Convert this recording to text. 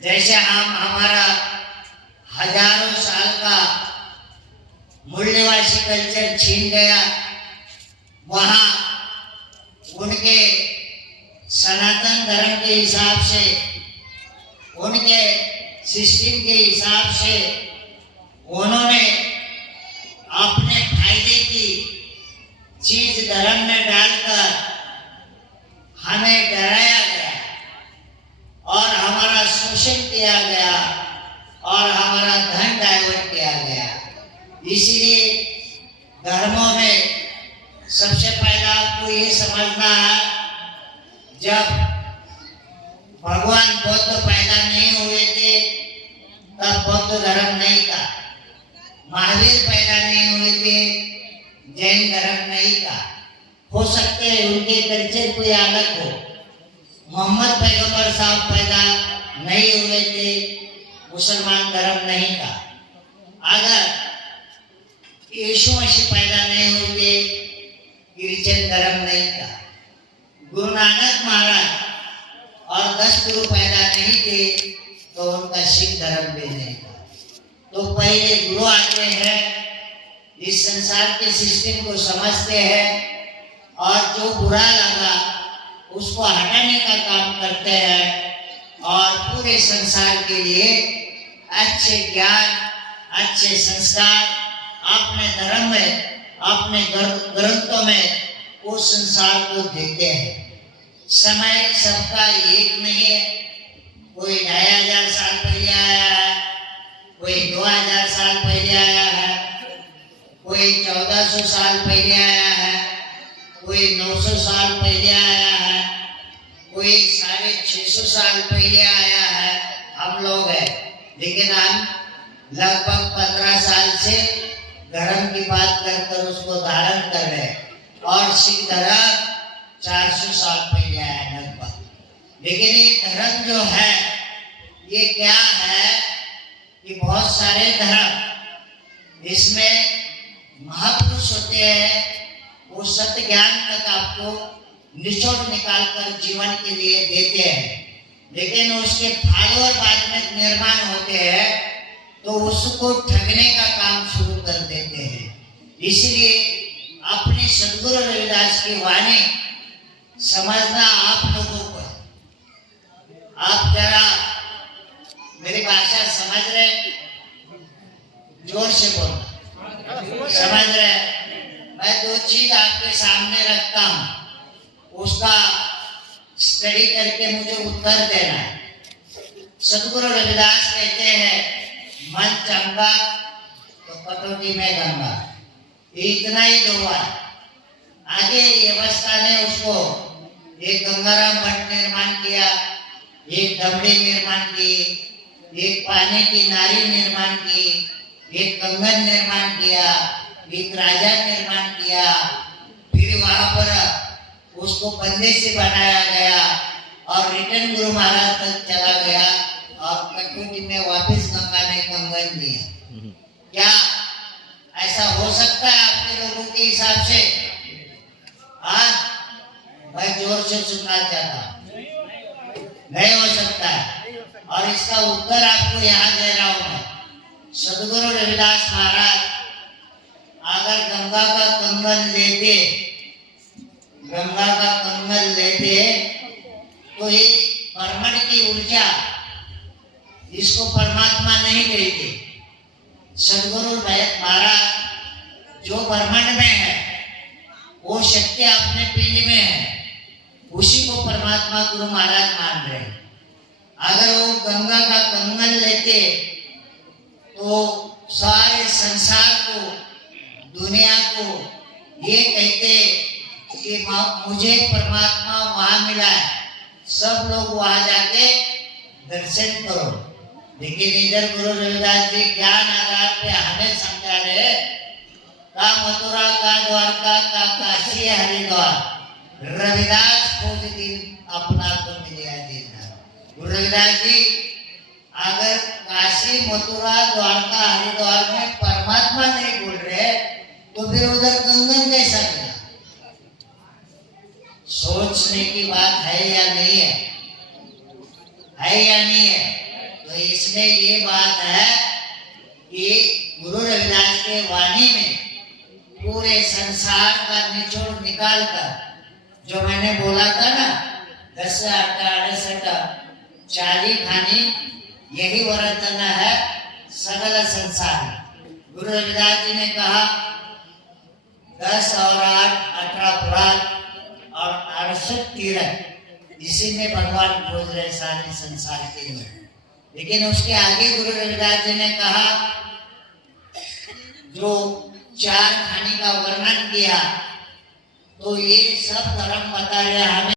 जैसे हम हमारा हजारों साल का मूल्यवासी कल्चर छीन गया, वहां उनके सनातन धर्म के हिसाब से, उनके सिस्टम के हिसाब से उन्होंने अपने फायदे की चीज धर्म में डालकर हमें डराया गया और हमारा शोषण किया गया और हमारा धन डाइवर्ट किया गया। इसीलिए धर्मों में सबसे पहला आपको ये समझना है, जब भगवान बुद्ध पैदा नहीं हुए थे तब बौद्ध धर्म नहीं था, महावीर पैदा नहीं हुए थे, जैन धर्म नहीं था। हो सकते हैं उनके कल्चर कोई अलग हो। मोहम्मद पैगंबर साहब पैदा नहीं हुए थे, मुसलमान धर्म नहीं था। अगर यीशु मसीह पैदा नहीं हुए थे, क्रिश्चियन धर्म नहीं था। गुरु नानक महाराज और 10 गुरु पैदा नहीं थे तो उनका सिख धर्म भी नहीं था। तो पहले गुरु आते हैं, इस संसार के सिस्टम को समझते हैं और जो बुरा लगा उसको हटाने का काम करते हैं और पूरे संसार के लिए अच्छे ज्ञान, अच्छे संस्कार अपने धर्म में, अपने ग्रंथों में उस संसार को देते हैं। समय सबका एक नहीं है, कोई 2500 साल पहले आया है, कोई 2000 साल पहले आया है, कोई 1400 साल पहले आया है, कोई 900 साल पहले आया है, कोई 650 साल पहले आया है। हम लोग हैं, लेकिन हम लगभग 15 साल से धर्म की बात कर उसको धारण कर रहे हैं और सिख धर्म 400 साल पहले आया लगभग। लेकिन ये धर्म जो है ये क्या है कि बहुत सारे धर्म, इसमें महापुरुष होते हैं, वो सत्य ज्ञान तक आपको निचोड़ निकाल कर जीवन के लिए देते हैं, लेकिन उसके फॉलोअर बाद में निर्माण होते हैं तो उसको ठगने का काम शुरू कर देते हैं। इसलिए अपने सदगुरु रविदास की वाणी समझना आप लोगों को। आप जरा मेरी भाषा समझ रहे, जोर से बोलना, समझ रहे? मैं 2 चीज आपके सामने रखता हूं, उसका स्टडी करके मुझे उत्तर देना है। सदगुरु रविदास कहते हैं, मन चंगा तो कटोरी में गंगा, इतना ही दोहा। आगे व्यवस्था ने उसको एक गंगाराम भट्ट निर्माण किया, एक दमड़ी निर्माण की, एक पानी की नारी निर्माण की, एक कंगन निर्माण किया, एक राजा निर्माण किया। फिर वहां पर उसको बंदे से बनाया गया और रिटर्न गुरु महाराज तक चला गया और कटोरी में वापस गंगा ने कंगन दिया। क्या ऐसा हो सकता है आपके लोगों के हिसाब से? आज मैं जोर से सुनना चाहता हूं, नहीं हो सकता है। और इसका उत्तर आपको यहाँ दे रहा हूं मैं। सदगुरु रविदास महाराज अगर गंगा का कंगन लेते, गंगा का कंगन लेते तो ये ब्रह्मांड की ऊर्जा, इसको परमात्मा नहीं कहते। सदगुरु महाराज जो ब्रह्मांड में है वो शक्ति अपने पिंड में है, उसी को परमात्मा गुरु महाराज मान रहे हैं। अगर वो गंगा का कंगन लेते तो सारे संसार को, दुनिया को ये कहते कि मुझे परमात्मा वहां मिला है, सब लोग वहां जाके दर्शन करो। लेकिन इधर गुरु रविदास जी ज्ञान आधार पे हमें समझा रहे, का मथुरा का द्वारका का काशी हरिद्वार, रविदास खोज दिन अपना तो मिलिया देना। गुरु रविदास जी अगर काशी मथुरा द्वारका हरिद्वार में परमात्मा नहीं बोल रहे तो फिर उधर कंगन कैसा मिला? सोचने की बात है या नहीं है? है या नहीं है? इसमें ये बात है कि गुरु रविदास के वाणी में पूरे संसार का निचोड़ निकाल कर जो मैंने बोला था ना 10 68 चाली खानी यही वर्तन है सकल संसार। गुरु रविदास जी ने कहा 10 और 8 18 पुराण और 68 तीरथ इसी में भगवान खोज रहे सारे संसार के लोग। लेकिन उसके आगे गुरु रविदास जी ने कहा जो 4 खानी का वर्णन किया तो ये सब धर्म बता रहे हमें